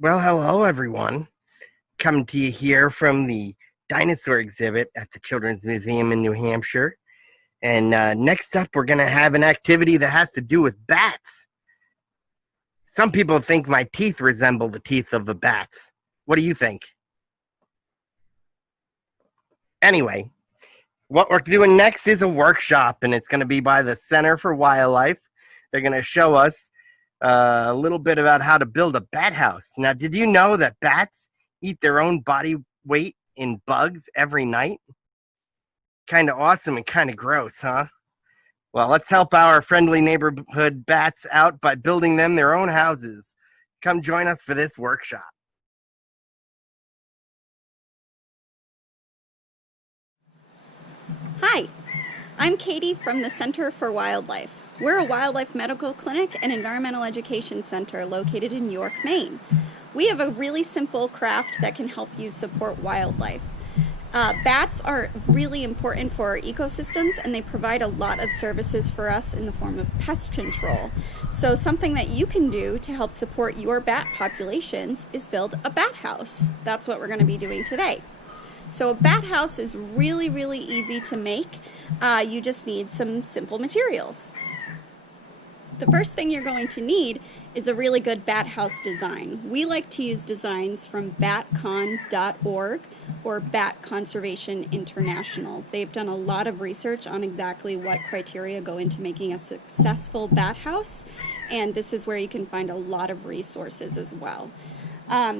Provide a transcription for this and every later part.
Well, hello everyone. Coming to you here from the dinosaur exhibit at the Children's Museum in New Hampshire. And next up, we're going to have an activity that has to do with bats. Some people think my teeth resemble the teeth of the bats. What do you think? Anyway, what we're doing next is a workshop, and it's going to be by the Center for Wildlife. They're going to show us a little bit about how to build a bat house. Now, did you know that bats eat their own body weight in bugs every night? Kind of awesome and kind of gross, huh? Well, let's help our friendly neighborhood bats out by building them their own houses. Come join us for this workshop. Hi, I'm Katie from the Center for Wildlife. We're a wildlife medical clinic and environmental education center located in York, Maine. We have a really simple craft that can help you support wildlife. Bats are really important for our ecosystems, and they provide a lot of services for us in the form of pest control. So something that you can do to help support your bat populations is build a bat house. That's what we're going to be doing today. So a bat house is really easy to make. You just need some simple materials. The first thing you're going to need is a really good bat house design. We like to use designs from batcon.org or Bat Conservation International. They've done a lot of research on exactly what criteria go into making a successful bat house, and this is where you can find a lot of resources as well.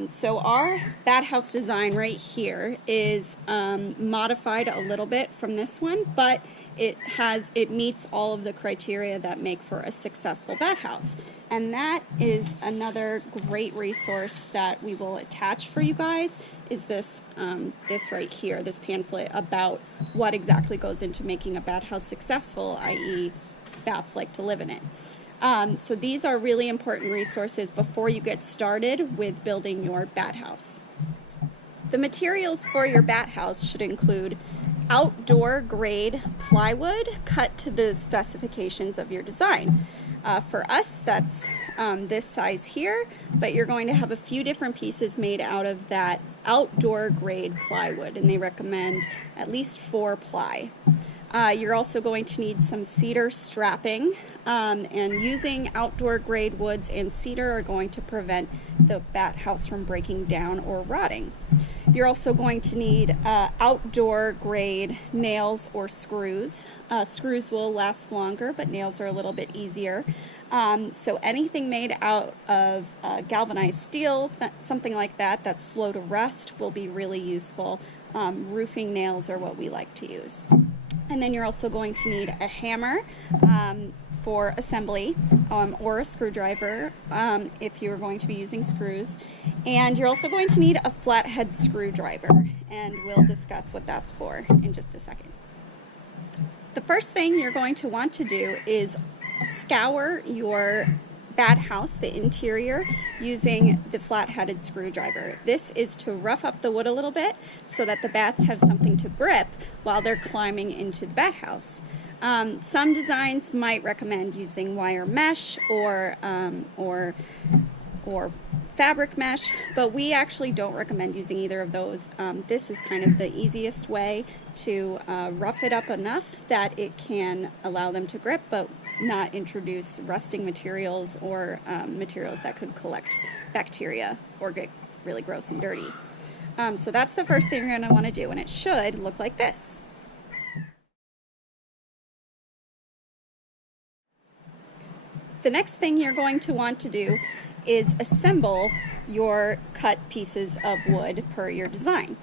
So our bat house design right here is modified a little bit from this one, but it meets all of the criteria that make for a successful bat house. And that is another great resource that we will attach for you guys is this right here, this pamphlet about what exactly goes into making a bat house successful, i.e. bats like to live in it. So these are really important resources before you get started with building your bat house. The materials for your bat house should include outdoor grade plywood cut to the specifications of your design. For us, that's this size here, but you're going to have a few different pieces made out of that outdoor grade plywood, and they recommend at least 4 ply. You're also going to need some cedar strapping, and using outdoor grade woods and cedar are going to prevent the bat house from breaking down or rotting. You're also going to need outdoor grade nails or screws. Screws will last longer, but nails are a little bit easier. So anything made out of galvanized steel, something like that, that's slow to rust, will be really useful. Roofing nails are what we like to use. And then you're also going to need a hammer for assembly, or a screwdriver if you're going to be using screws. And you're also going to need a flathead screwdriver, and we'll discuss what that's for in just a second. The first thing you're going to want to do is scour your bat house, the interior, using the flat-headed screwdriver. This is to rough up the wood a little bit so that the bats have something to grip while they're climbing into the bat house. Some designs might recommend using wire mesh or fabric mesh, but we actually don't recommend using either of those. This is kind of the easiest way to rough it up enough that it can allow them to grip, but not introduce rusting materials or materials that could collect bacteria or get really gross and dirty. So that's the first thing you're going to want to do, and it should look like this. The next thing you're going to want to do is assemble your cut pieces of wood per your design.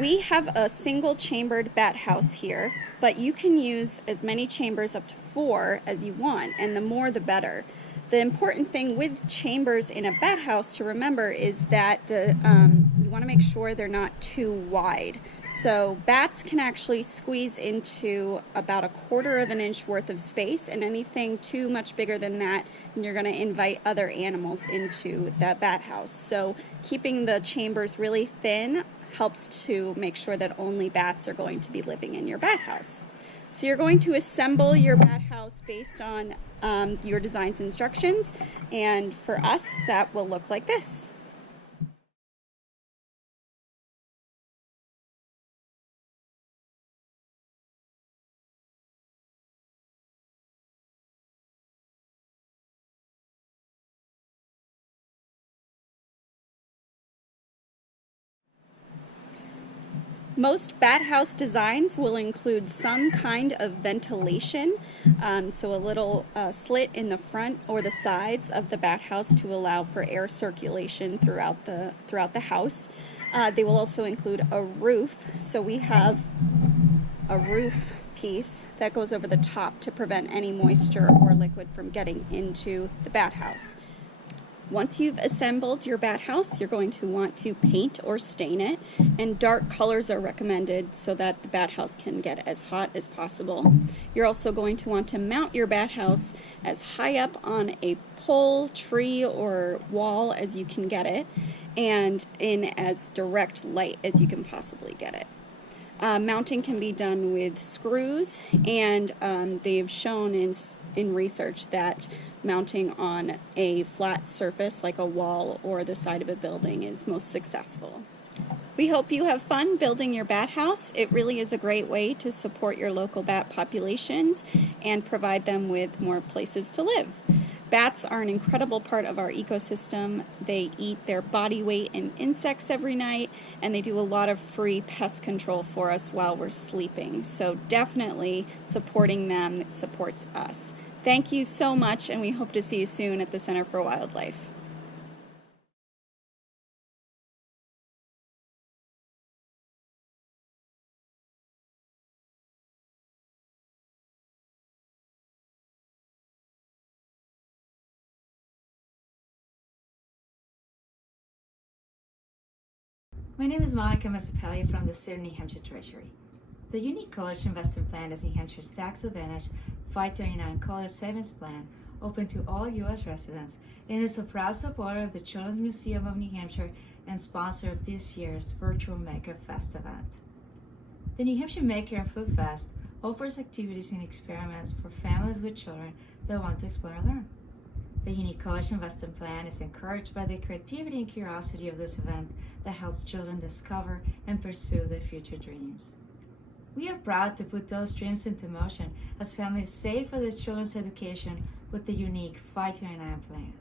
We have a single chambered bat house here, but you can use as many chambers, up to 4, as you want, and the more the better. The important thing with chambers in a bat house to remember is that you want to make sure they're not too wide. So bats can actually squeeze into about 1/4 of an inch worth of space, and anything too much bigger than that, and you're going to invite other animals into that bat house. So keeping the chambers really thin helps to make sure that only bats are going to be living in your bat house. So you're going to assemble your bat house based on your design's instructions, and for us that will look like this. Most bat house designs will include some kind of ventilation, so a little slit in the front or the sides of the bat house to allow for air circulation throughout the house. They will also include a roof, so we have a roof piece that goes over the top to prevent any moisture or liquid from getting into the bat house. Once you've assembled your bat house, you're going to want to paint or stain it, and dark colors are recommended so that the bat house can get as hot as possible. You're also going to want to mount your bat house as high up on a pole, tree, or wall as you can get it, and in as direct light as you can possibly get it. Mounting can be done with screws, and they've shown in research that mounting on a flat surface like a wall or the side of a building is most successful. We hope you have fun building your bat house. It really is a great way to support your local bat populations and provide them with more places to live. Bats are an incredible part of our ecosystem. They eat their body weight in insects every night, and they do a lot of free pest control for us while we're sleeping. So definitely supporting them supports us. Thank you so much, and we hope to see you soon at the Center for Wildlife. My name is Monica Massapelli from the State of New Hampshire Treasury. The unique Coalition Investment Plan is New Hampshire's tax advantage 539 College Savings Plan, open to all U.S. residents, and is a proud supporter of the Children's Museum of New Hampshire and sponsor of this year's virtual Maker Fest event. The New Hampshire Maker and Food Fest offers activities and experiments for families with children that want to explore and learn. The unique Coalition Investment Plan is encouraged by the creativity and curiosity of this event that helps children discover and pursue their future dreams. We are proud to put those dreams into motion as families save for their children's education with the unique 529 plan.